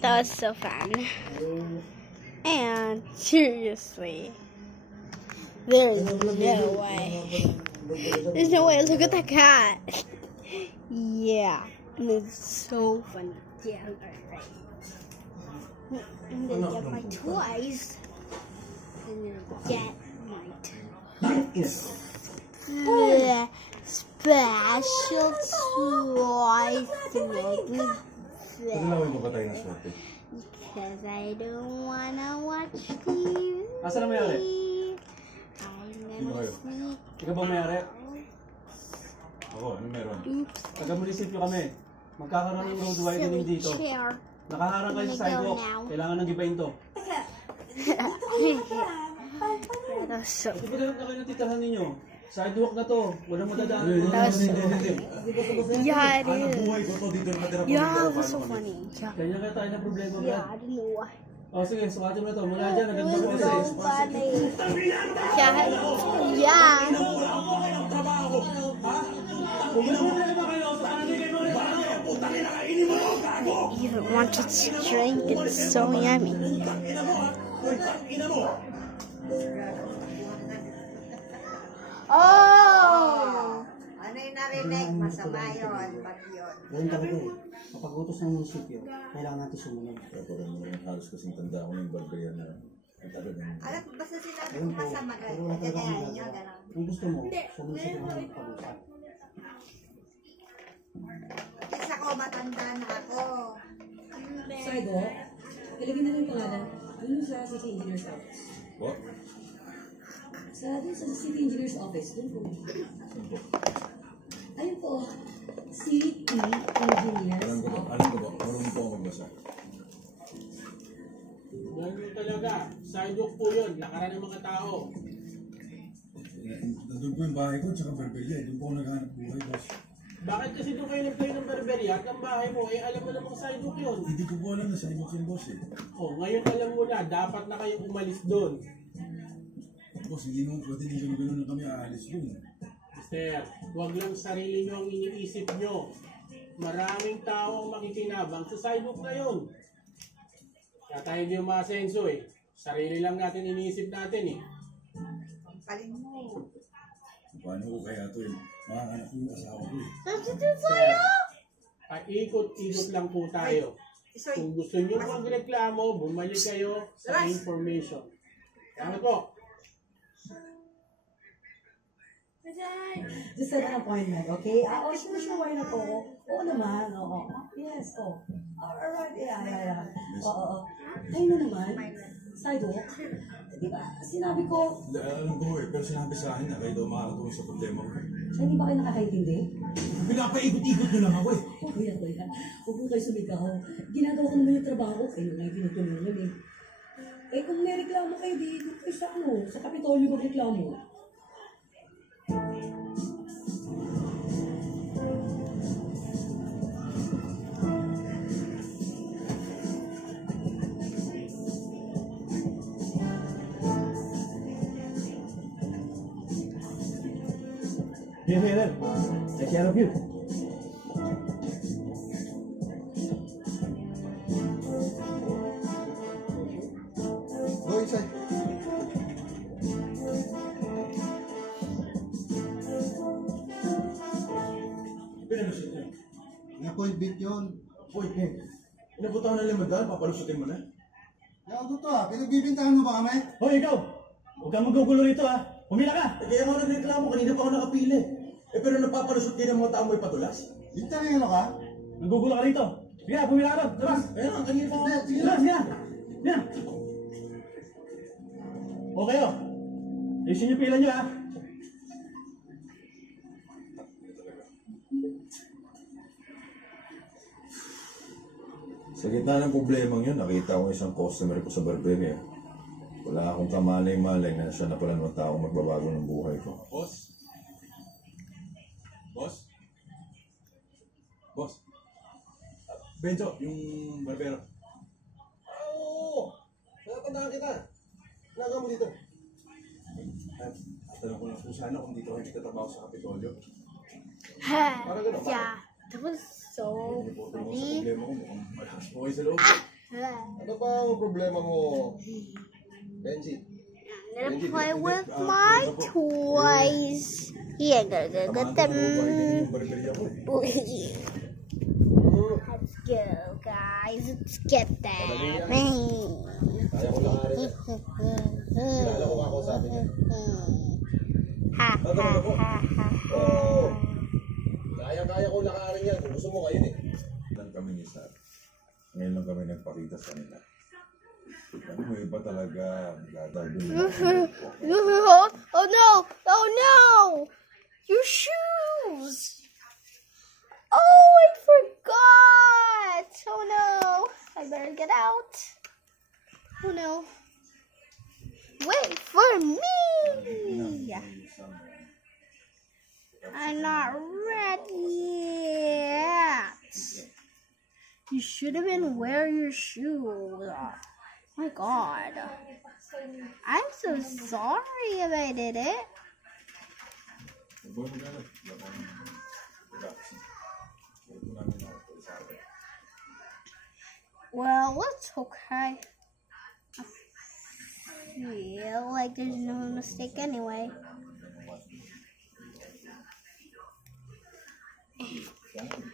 That was so fun. And seriously, there's no way. There's no way. Look at that cat. Yeah, and it's so funny. Yeah, alright. I'm gonna get my toys. I'm gonna get my special toys to make me because I don't wanna watch TV. Asa na may-ari? I'm gonna sneak. Ikaw ba may-ari? Ako, ano meron? Oops. Taga-munisipyo kami. Magkakaroon ng road widening dito. Nakaharang kayo sa sidewalk. Kailangan nang gibain to. That's so Ito na kayo ng titahan ninyo. Sidewalk na to. Walang madadaan. yeah, it Anak is. buhay ko to, dito na matira. Yeah, it was so funny. Yeah, Kanya kaya tayo na problema ba? yeah, I don't know why. O sige, sukatin mo na to. Mula dyan, naganda ko kasi. So funny. Yeah. You even want to drink, it's so yummy. Oh! Ano yung narinig? Masama yun. Pag yun. Ganun talaga eh. Kapag utos ng munisipyo, kailangan natin sumunod. Ako rin mo yung halos kasing tanda ko ng barbayan na ang tagal ng... Alam, basta sinabi Ganun ko po. masama Pero wala talaga akong ganyan nyo, magagawa. gano'n. Kung gusto mo, sumunod sa mga pag-usap. Kasi ako, matanda na ako. Sidewalk, ilagay na lang yung pangalan. Dun sa City Engineer's Office. What? Dun sa City Engineer's Office, dun po. Saan po? Ayun po, City Engineer's Alam ko ba? Marunong po ako magbasa. Ganun talaga. Sidewalk po yun. Lakaran ng mga tao. Nandun po yung bahay ko, tsaka barbayan. Doon po ako naghahanap buhay, boss. Bakit kasi doon kayo nag-play ng barberya at ang bahay mo, eh alam mo namang sidewalk yun. Hindi ko po alam na sa yung boss eh. Oh, ngayon alam mo na, dapat na kayong umalis doon. Boss, hindi mo pwede nang gano'n na kami aalis doon. Mister, huwag lang sarili nyo ang iniisip nyo. Maraming tao ang makikinabang sa sidewalk na yun. Kaya tayo hindi yung maasenso eh. Sarili lang natin iniisip natin eh. Paling mo. Paano ko kaya ito eh? Makakanak ko yung asawa ko eh. Paikot-ikot lang po tayo. So, Kung gusto nyo magreklamo, bumalik kayo sa information. Ano po? Just set an appointment, okay? Sure, why not? Oo naman, oo. Yes, oo. Alright, yeah. Oo. Ayun na naman, sidewalk. Di ba, sinabi ko, Alam ko eh, pero sinabi sa akin na kayo daw makakatulong sa problema ko. hindi ba kayo nakakaintindi? Pinapaikot-ikot nyo lang ako eh. Kuya. Huwag mo kayo sumigaw. Ginagawa ko naman yung trabaho ko. Kayo nga yung tinutulungan eh. Eh kung may reklamo kayo, di kayo sa Kapitolyo magreklamo. Here. Take care of you. Go inside. Pinalusot niya. Na-appointment yun. Appointment. Inabutan na limadaan, papalusutin mo na. Ano to ah? Pinagbibintahan mo ba kami? Hoy, ikaw! Huwag kang magugulo rito ha! Pumila ka! Kaya nga nagreklamo, kanina pa ako nakapili. Eh pero napapalusot din ang mga tao may patulas. Bintahan ano ka? Nagugulo ka rito! Sige na, pumila ka doon! Labas! Kaya nga, kanina pa ako nakapili. Sige na! Okay o. Ayusin yung pila nyo ha! Sa gitna ng problemang yun, nakita ko isang customer ko sa barberia. Wala akong kamalay-malay na siya na pala ng tao magbabago ng buhay ko. Boss? Boss? Boss? Benjo, yung barbero. Oo! Nakatandaan kita. Naga mo dito. Tanong ko lang kung sana kung dito kayo nagtatrabaho sa Kapitolyo. Yeah, that was so Hindi po ito sa funny. problema ko, mukhang malakas po Okay sa loob. Ano ba ang problema mo, Benji? I'm gonna play with my toys. Yeah, go get them. Let's go, guys. Let's get that. Kaya ko lakarin. Kilala ko ako, sabi niya. Ha ha ha ha. Oo. Kaya ko lakarin yan. Kung gusto mo, kayo eh. Lang kami ni Sar. Ngayon lang kami nagpakita sa kanila. Ano mo iba talaga gagawin mo? Oh no! Oh no! Your shoes! Oh, I forgot! Oh no! I better get out. Oh no. Wait for me! I'm not ready yet. You should have been wearing your shoes. My God. I'm so sorry if I did it. Well, it's okay. I feel like there's no mistake anyway.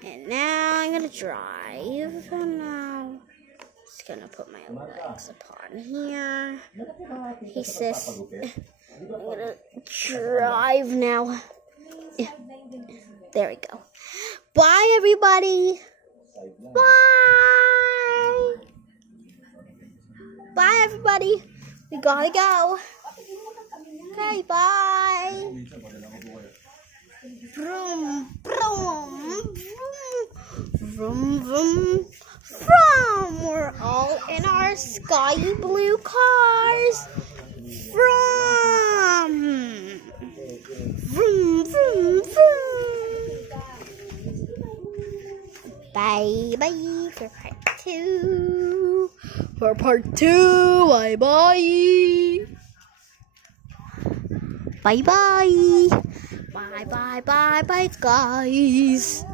And now I'm gonna drive. And now just gonna put my legs upon here. He says, I'm gonna drive now. There we go. Bye, everybody. Bye. Bye, everybody. We gotta go. Okay, bye. Vroom, vroom, vroom, vroom, vroom. We're all in our sky blue cars. Vroom, vroom, vroom, vroom. Bye, bye for part 2. For part 2, bye, bye. Bye, bye. Bye, bye, bye, bye, guys.